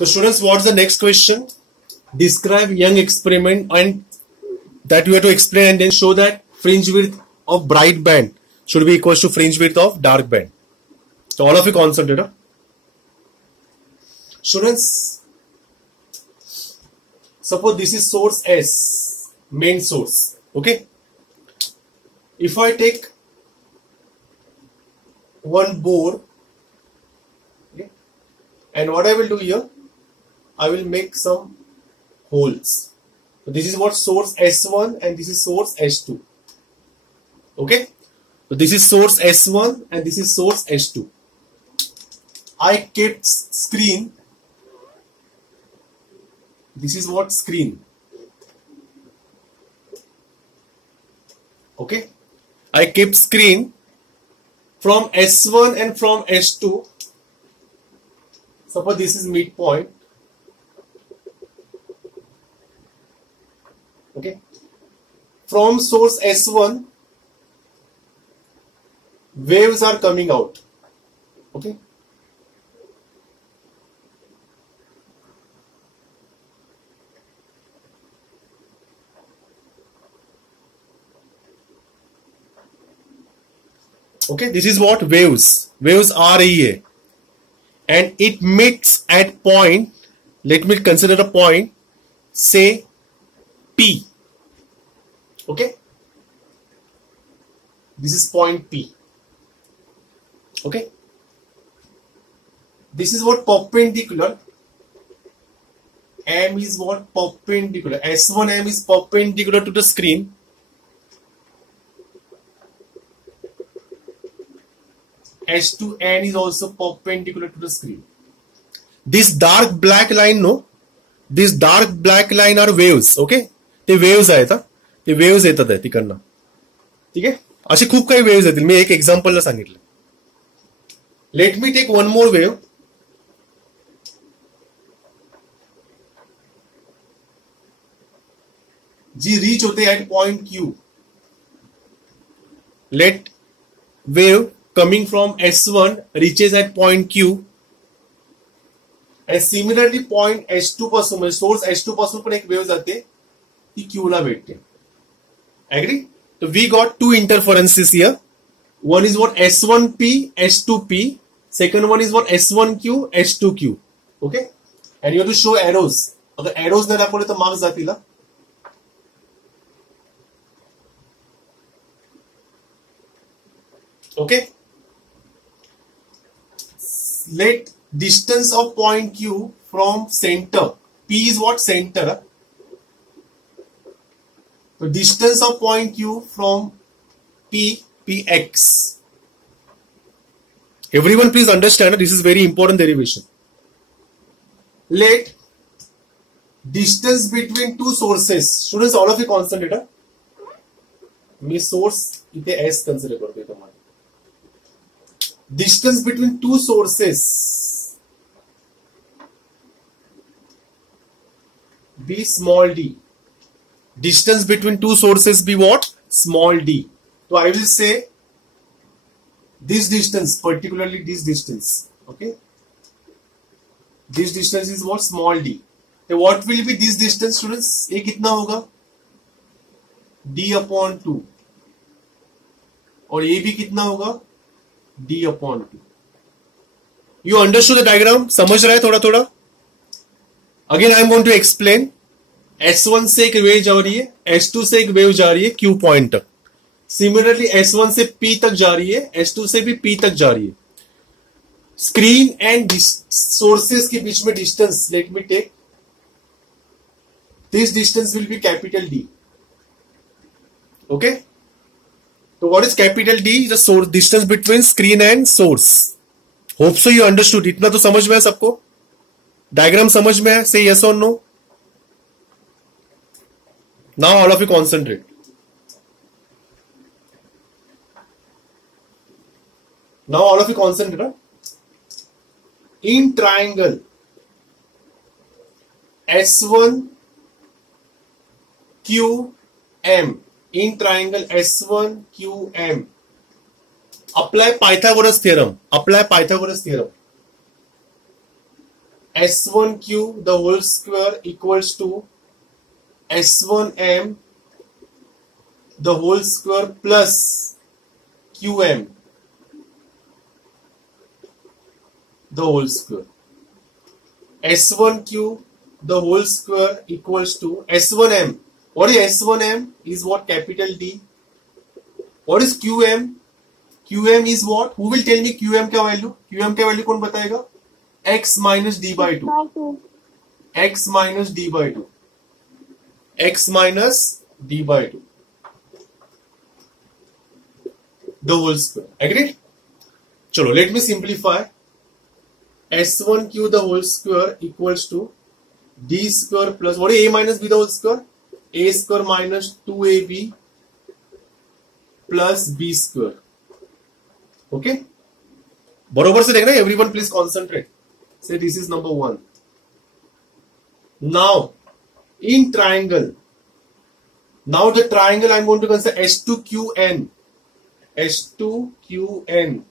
So students, what's the next question? Describe Young experiment and that you have to explain and then show that fringe width of bright band should be equal to fringe width of dark band. So all of you concentrate. Huh? Students, suppose this is source S, main source. Okay. If I take one bore, okay, and what I will do here, I will make some holes. So this is what source S1 and this is source S2. Okay. So this is source S1 and this is source S2. I kept screen. This is what screen. Okay. I kept screen from S1 and from S2. Suppose this is midpoint. Okay. From source S1, waves are coming out. Okay. Okay, this is what waves. Waves are REA. And it meets at point, let me consider a point, say P. Okay. This is point P. Okay. This is what perpendicular. M is what perpendicular. S1M is perpendicular to the screen. S2N is also perpendicular to the screen. This dark black line, no? This dark black line are waves, okay? ते waves आहेत, ते waves येतात आहे तिकडनं. ठीक आहे? असे खूप काही waves येतील. मी एक एक्झाम्पलला सांगितलं. Let me take one more wave. जी reach होते at point Q. Let wave coming from S1 reaches at point Q. And similarly point S2 पासून म्हणजे सोर्स S2 पासून पण एक वेव्ह जाते ती Q ला भेटते. Agree? So we got two interferences here. One is what S1P, S2P. Second one is what S1Q, S2Q. Okay? And you have to show arrows. अगर arrows नाही दाखवले तर मार्क्स जातील. Okay? Let distance of point Q from center. P is what? Center. So distance of point Q from P, Px. Everyone please understand, this is very important derivation. Let distance between two sources. Students, all of you concentrate. Me source इथे S consider करतोय तुम्हाला. Distance between two sources be small d. Distance between two sources be what? Small d. So I will say this distance, particularly this distance. Okay. This distance is what? Small d. So what will be this distance, students? ये कितना होगा? D upon 2. और ये भी कितना होगा? D upon 2. You understood the diagram? समझ रहे थोड़ा थोड़ा? Again I am going to explain. S1 से एक वेव जा रही है, S2 से एक वेव जा रही है Q पॉइंट तक. Similarly S1 से P तक जा रही है, S2 से भी P तक जा रही है. स्क्रीन एंड सोर्सेस के बीच में distance, let me take this distance will be capital D. Okay? So what is capital D? The source distance between screen and source. Hope so you understood. इतना तो समझ में है सबको? Diagram समझ में है? Say yes or no. Now all of you concentrate. Now all of you concentrate. In triangle S1 Q M. In triangle S1 Q M. Apply Pythagoras theorem. Apply Pythagoras theorem. S1Q the whole square equals to S1M the whole square plus QM the whole square. S1Q the whole square equals to S1M. What is S1M? Is what? Capital D. What is QM? QM is what? Who will tell me QM का value? QM का value कौन बताएगा? X minus D by 2. X minus D by 2. X minus D by 2. The whole square. Agreed? Chalo, let me simplify. S1Q the whole square equals to D square plus, what is A minus B the whole square? A square minus 2AB plus B square. Okay? बरोबर से देखना, everyone please concentrate. Say this is number 1. Now, in triangle, now the triangle I am going to consider S2QN. S2QN.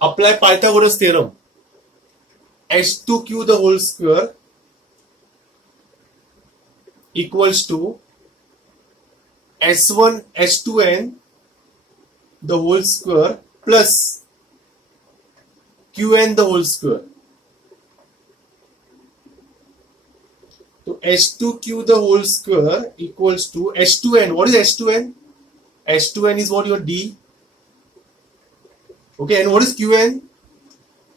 Apply Pythagoras theorem. S2Q the whole square equals to S1 S2N the whole square plus QN the whole square. So S2Q the whole square equals to S2N. What is S2N? S2N is what? Your D. Okay, and what is QN?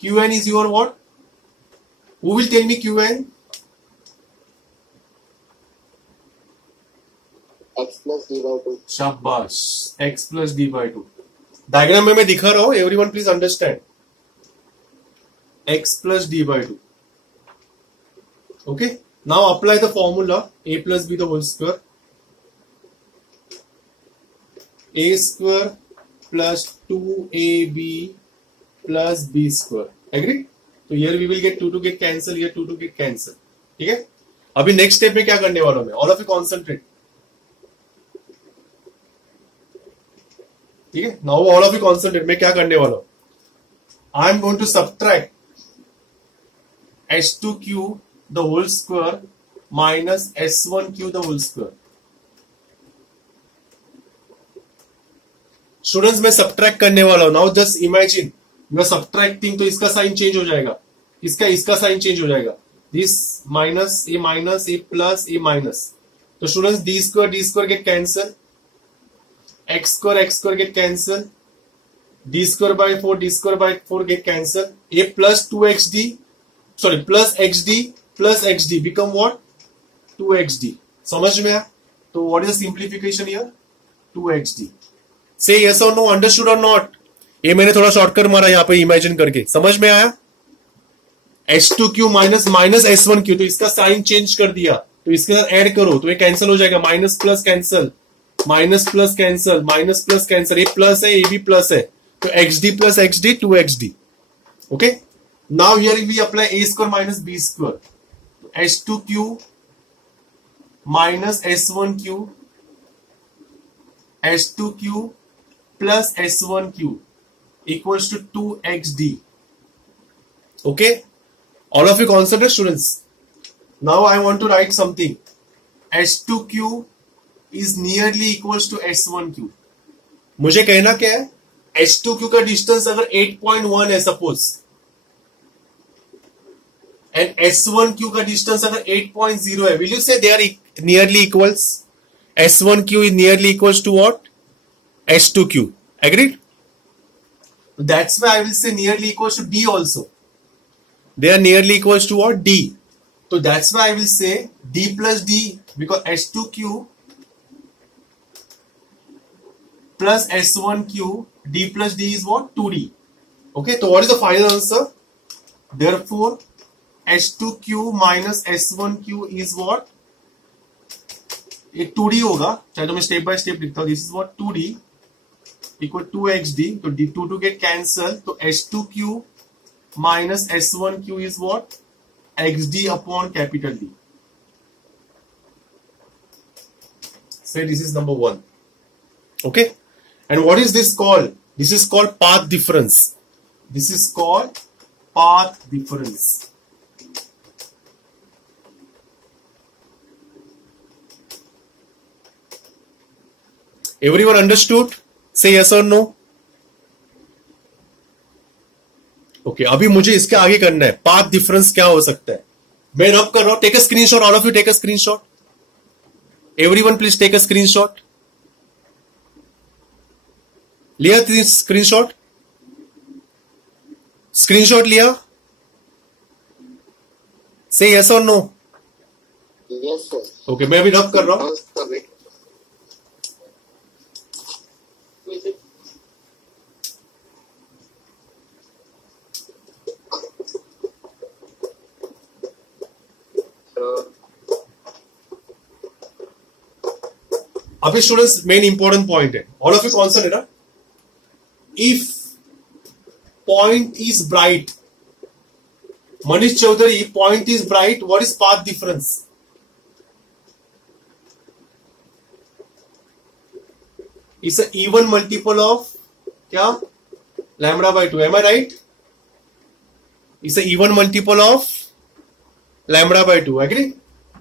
QN is your what? Who will tell me QN? X plus D by 2. शाबाश, X plus D by 2. Diagram में मैं दिखा रहा हूं, everyone please understand. X plus D by 2. Okay, now apply the formula A plus B the whole square. A square plus 2AB plus B square. Agree? So here we will get 2 to get cancel, here 2 to get cancel. ठीक है? अभी next step में क्या करने वाला हूं मैं? All of you concentrate. ठीक है? Now all of you concentrate. मैं क्या करने वाला हूं? I am going to subtract S2Q the whole square minus S1Q the whole square. Students मैं सब्ट्रैक्ट करने वाला हूं. Now just imagine you are subtracting, तो इसका साइन चेंज हो जाएगा, इसका साइन चेंज हो जाएगा. This minus A plus A minus. तो students D square get cancel, X square get cancel, D square by 4 get cancel. A plus 2xd, sorry plus xd become what? 2xd. समझ में आया? तो what is the simplification here? 2xd. Say yes और no, understood और not? ये मैंने थोड़ा shortcut मारा यहाँ पे इमेजिन करके. समझ में आया? S2Q माइनस S1Q, तो इसका साइन चेंज कर दिया, तो इसके साथ ऐड करो तो ये कैंसिल हो जाएगा. Minus plus cancel, minus plus cancel, minus plus cancel. ये प्लस है, ये भी प्लस है, तो XD plus XD 2XD. Okay, now here we apply A square minus B square. S2Q minus S1Q, S2Q plus S1Q equals to 2XD. Okay, all of you concentrate students. Now I want to write something. S2Q is nearly equals to S1Q. मुझे कहना क्या है? S2Q का distance अगर 8.1 है suppose, and S1Q का distance अगर 8.0 है, will you say they are nearly equals? S1Q is nearly equals to what? S2Q. Agreed? That's why I will say nearly equals to D also. They are nearly equals to what? D. So that's why I will say D plus D, because S2Q plus S1Q, D plus D is what? 2D. Okay, so what is the final answer? Therefore, S2Q minus S1Q is what? ये 2D होगा. चाहे तो मैं step by step लिखता हूं. This is what 2D equal 2XD. तो D2 to get cancel, तो S2Q minus S1Q is what? XD upon capital D. Say this is number 1. Okay, and what is this called? This is called path difference. This is called path difference. Everyone understood? Say yes or no. Okay अभी मुझे इसके आगे करना है. Path difference क्या हो सकता है? मैं रब कर रहा हूं. Take a screenshot. All of you take a screenshot. Everyone please take a screenshot. लिया स्क्रीनशॉट? स्क्रीनशॉट लिया? से यस और नो? Yes, sir. ओके मैं अभी रब कर रहा हूं. Sorry. अभी स्टूडेंट्स मेन इंपॉर्टेंट पॉइंट है. ऑल ऑफ यू कौन सा लेना? If point is bright, Manish Chaudhary, point is bright, what is path difference? It's a even multiple of क्या? Lambda by 2. Am I right? It's a even multiple of lambda by 2. Agree?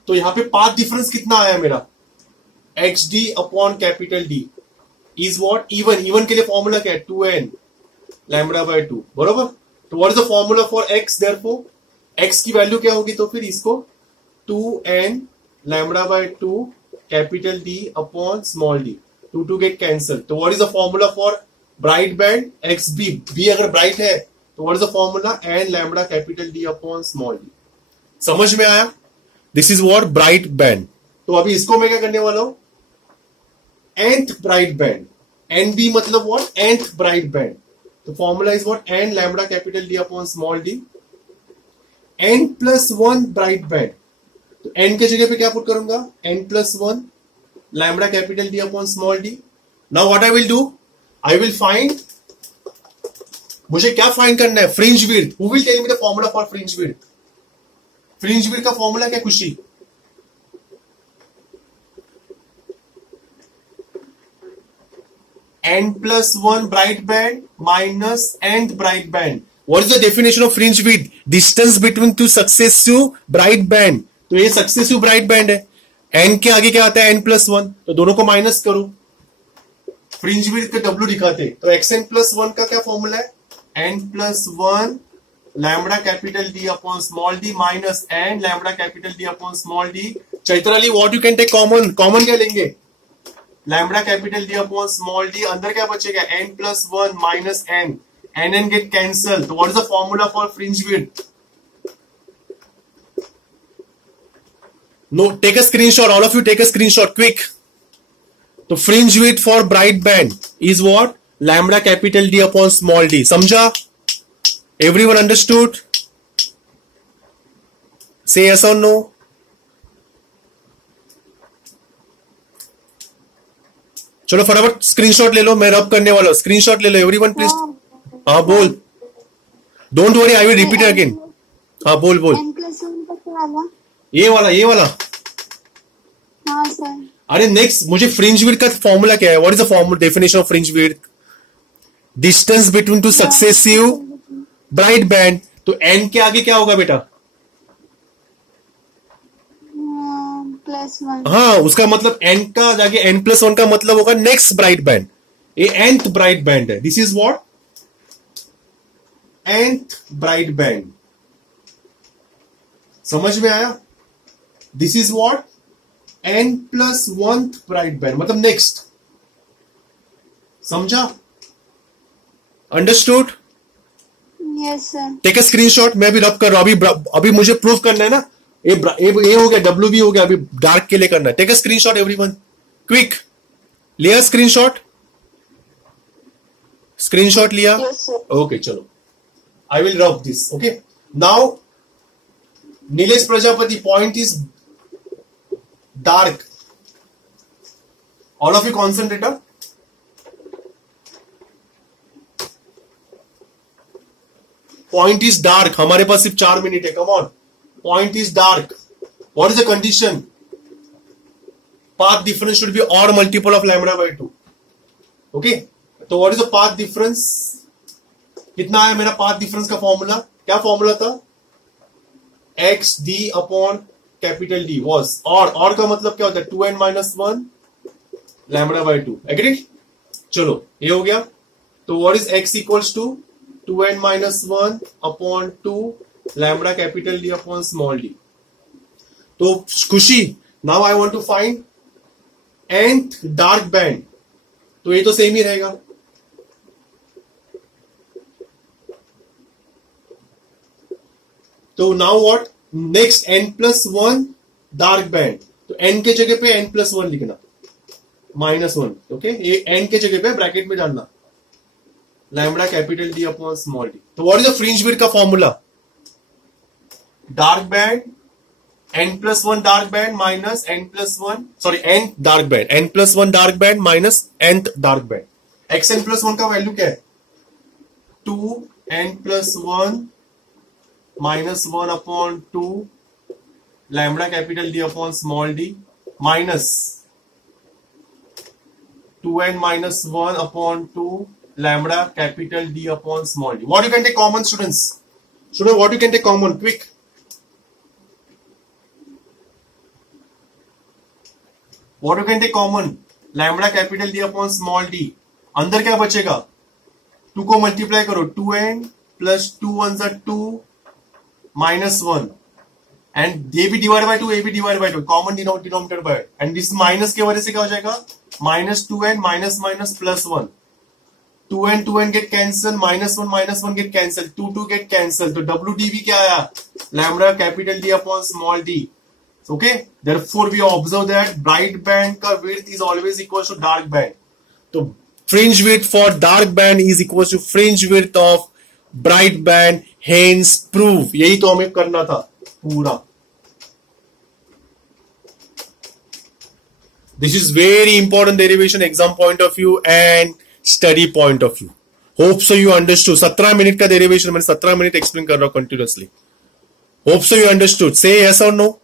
तो यहां पे path difference कितना आया मेरा? X D upon capital D is what? Even. Even के लिए formula क्या है? 2n lambda by 2. बरोबर? तो what is the formula for X? Therefore X की वैल्यू क्या होगी? तो फिर इसको 2n lambda by 2 capital D upon small D. 2 get cancel. तो what is the formula for bright band? X B. B अगर ब्राइट है तो what is the formula? n lambda capital D upon small D. समझ में आया? This is what bright band. तो अभी इसको मैं क्या करने वाला हूं? nth bright band. nb मतलब व्हाट? nth bright band. तो formula is what? n lambda capital D upon small D. n plus 1 bright band. तो n के जगह पे क्या पुट करूंगा? n plus 1 lambda capital D upon small D. Now what I will do? I will find, मुझे क्या find करना है? Fringe width. Who will tell me the formula for fringe width? Fringe width का formula क्या खुशी? n plus 1 bright band minus nth bright band. What is the definition of fringe width? Distance between two successive bright band. तो ये successive bright band है. n के आगे क्या आता है? n plus 1. तो दोनों को माइनस करो. फ्रिंज विड्थ का w दिखाते. तो xn plus 1 का क्या फॉर्मूला है? n plus 1 lambda capital D upon small D minus n lambda capital D upon small D. Chaitrali what you can take common? Common क्या लेंगे? Lambda capital D upon small D. अंदर क्या बचेगा? n plus 1 minus n. n get cancel. तो what is the formula for fringe width? No, take a screenshot. All of you take a screenshot quick. तो fringe width for bright band is what? Lambda capital D upon small D. समझा? Everyone understood? Say yes और no? चलो फटाफट screenshot ले लो. मैं रब करने वाला हूं. स्क्रीनशॉट ले लो एवरीवन प्लीज. हाँ बोल. Don't worry, I will repeat again. हाँ बोल बोल. ये वाला. हाँ सर. अरे नेक्स्ट मुझे फ्रिंज विड्थ का फॉर्मूला क्या है? What is the formula definition of fringe width? Distance between two successive bright band. तो n के आगे क्या होगा बेटा? +1. हाँ, उसका मतलब n का जाके n प्लस 1 का मतलब होगा नेक्स्ट ब्राइट बैंड. ये nth ब्राइट बैंड है. This is what? nth bright band. समझ में आया? This is what? n plus 1th bright band मतलब नेक्स्ट. समझा? Understood? Yes sir. Take a screenshot. मैं अभी रब कर रहा हूं. अभी मुझे प्रूव करना है ना. ये हो गया, डब्ल्यू भी हो गया. अभी डार्क के लिए करना है. Take a screenshot everyone quick. लिया स्क्रीनशॉट? स्क्रीनशॉट लिया? Yes, sir. ओके चलो. I will rub this. Okay now Nilesh Prajapati, point is dark. All of you concentrate. Point is dark. हमारे पास सिर्फ 4 मिनट है. Come on. Point is dark. What is the condition? Path difference should be odd multiple of lambda by 2. Okay, तो what is the path difference? कितना है मेरा path difference का formula? क्या फॉर्मूला था? X D upon capital D was, और का मतलब क्या होता है? 2n minus 1 lambda by 2। Agree? चलो ये हो गया। तो what is x equals to 2n minus 1 upon 2 lambda capital D upon small D. तो Khushi, now I want to find nth dark band, तो ये तो सेम ही रहेगा। तो now what next, n plus 1 dark band, तो n के जगह पे n प्लस 1 लिखना, -1। ओके, ये n के जगह पे ब्रैकेट में डालना lambda capital D upon small D. तो what is the fringe width का formula? Dark band n plus 1 dark band minus n plus 1, sorry n dark band, n plus 1 dark band minus nth dark band. xn plus 1 का value क्या है? 2n plus 1 minus 1 upon 2 lambda capital D upon small D minus 2n minus 1 upon 2 lambda capital D upon small d. What you can take common, students? Student, what you can take common? Quick. What you can take common? Lambda capital D upon small d. अंदर क्या बचेगा? 2 को multiply करो, 2n plus 2 1 = 2 minus 1 and ये भी divide by 2, ये भी divide by 2, common denominator by, and this minus की वजह से क्या हो जाएगा? Minus 2n minus minus plus 1, 2n get cancel, minus 1 get cancel, 2 get cancel, तो WDV क्या आया? Lambda capital D upon small d. Okay, therefore we observe that bright band का width is always equal to dark band. तो fringe width for dark band is equal to fringe width of bright band, hence prove. यही तो हमें करना था पूरा। This is very important derivation exam point of view and study point of view. Hope so you understood. 17 minute का derivation मैंने 17 minute explain कर रहा हूं continuously. Hope so you understood. Say yes और नो।